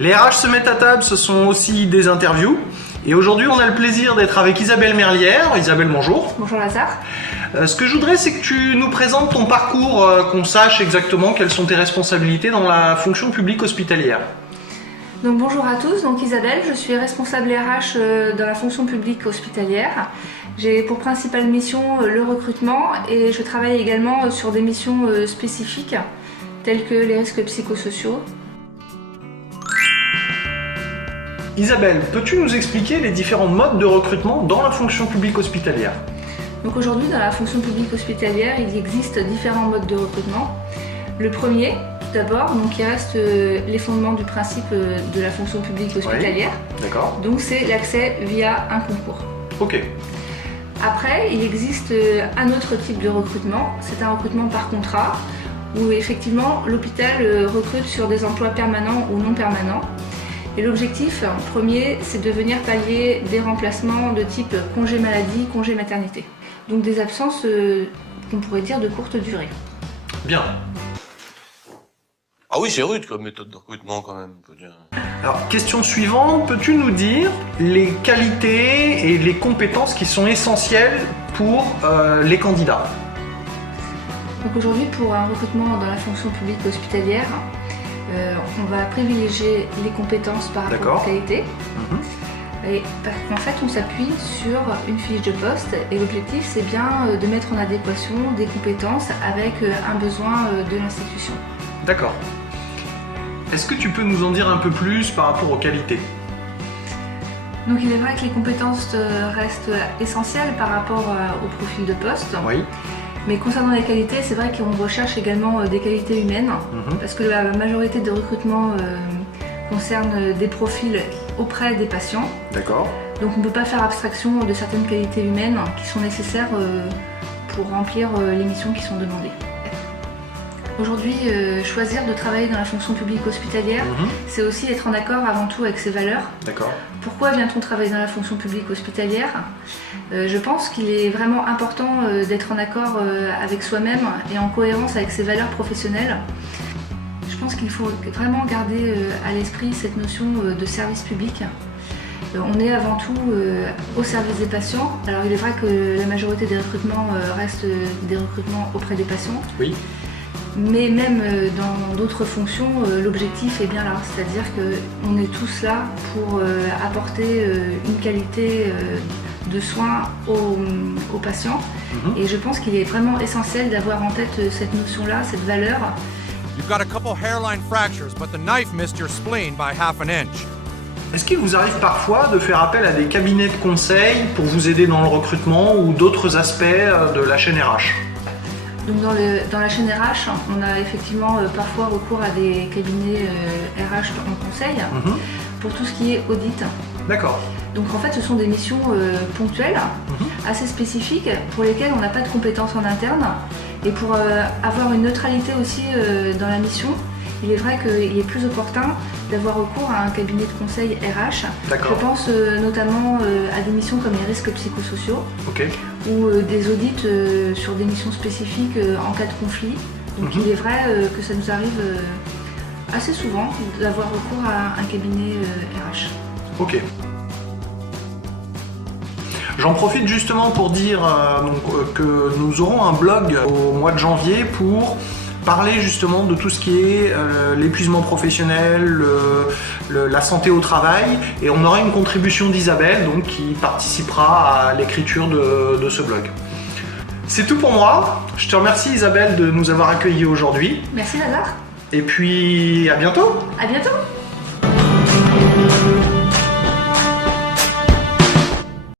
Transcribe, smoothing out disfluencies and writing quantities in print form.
Les RH se mettent à table, ce sont aussi des interviews. Et aujourd'hui, on a le plaisir d'être avec Isabelle Merlière. Isabelle, bonjour. Bonjour Lazare. Ce que je voudrais, c'est que tu nous présentes ton parcours, qu'on sache exactement quelles sont tes responsabilités dans la fonction publique hospitalière. Donc bonjour à tous, donc Isabelle, je suis responsable RH dans la fonction publique hospitalière. J'ai pour principale mission le recrutement et je travaille également sur des missions spécifiques telles que les risques psychosociaux. Isabelle, peux-tu nous expliquer les différents modes de recrutement dans la fonction publique hospitalière? Donc aujourd'hui, dans la fonction publique hospitalière, il existe différents modes de recrutement. Le premier, tout d'abord, donc il reste les fondements du principe de la fonction publique hospitalière. Oui, d'accord. Donc c'est l'accès via un concours. Ok. Après, il existe un autre type de recrutement, c'est un recrutement par contrat, où effectivement l'hôpital recrute sur des emplois permanents ou non permanents. Et l'objectif premier, c'est de venir pallier des remplacements de type congé maladie, congé maternité. Donc des absences qu'on pourrait dire de courte durée. Bien. Ah oui, c'est rude comme méthode de recrutement quand même, on peut dire. Alors, question suivante, peux-tu nous dire les qualités et les compétences qui sont essentielles pour les candidats? Donc aujourd'hui, pour un recrutement dans la fonction publique hospitalière, on va privilégier les compétences par rapport aux qualités. Et parce qu'en fait, on s'appuie sur une fiche de poste et l'objectif, c'est bien de mettre en adéquation des compétences avec un besoin de l'institution. D'accord. Est-ce que tu peux nous en dire un peu plus par rapport aux qualités? Donc il est vrai que les compétences restent essentielles par rapport au profil de poste. Oui. Mais concernant les qualités, c'est vrai qu'on recherche également des qualités humaines, parce que la majorité des recrutements concerne des profils auprès des patients. D'accord. Donc on ne peut pas faire abstraction de certaines qualités humaines qui sont nécessaires pour remplir les missions qui sont demandées. Aujourd'hui, choisir de travailler dans la fonction publique hospitalière, c'est aussi être en accord avant tout avec ses valeurs. D'accord. Pourquoi vient-on travailler dans la fonction publique hospitalière? Je pense qu'il est vraiment important d'être en accord avec soi-même et en cohérence avec ses valeurs professionnelles. Je pense qu'il faut vraiment garder à l'esprit cette notion de service public. On est avant tout au service des patients. Alors il est vrai que la majorité des recrutements restent des recrutements auprès des patients. Oui. Mais même dans d'autres fonctions, l'objectif est bien là, c'est-à-dire qu'on est tous là pour apporter une qualité de soins aux patients. Et je pense qu'il est vraiment essentiel d'avoir en tête cette notion-là, cette valeur. You've got a couple hairline fractures, but the knife missed your spleen by half an inch. Est-ce qu'il vous arrive parfois de faire appel à des cabinets de conseil pour vous aider dans le recrutement ou d'autres aspects de la chaîne RH? Donc dans la chaîne RH, on a effectivement parfois recours à des cabinets RH en conseil pour tout ce qui est audit. D'accord. Donc en fait, ce sont des missions ponctuelles, assez spécifiques, pour lesquelles on n'a pas de compétences en interne. Et pour avoir une neutralité aussi dans la mission, il est vrai qu'il est plus opportun d'avoir recours à un cabinet de conseil RH. D'accord. Je pense notamment à des missions comme les risques psychosociaux ou des audits sur des missions spécifiques en cas de conflit. Donc il est vrai que ça nous arrive assez souvent d'avoir recours à un cabinet RH. Ok. J'en profite justement pour dire que nous aurons un blog au mois de janvier pour parler justement de tout ce qui est l'épuisement professionnel, la santé au travail, et on aura une contribution d'Isabelle donc, qui participera à l'écriture de ce blog. C'est tout pour moi. Je te remercie Isabelle de nous avoir accueillis aujourd'hui. Merci Lazare. Et puis à bientôt. À bientôt.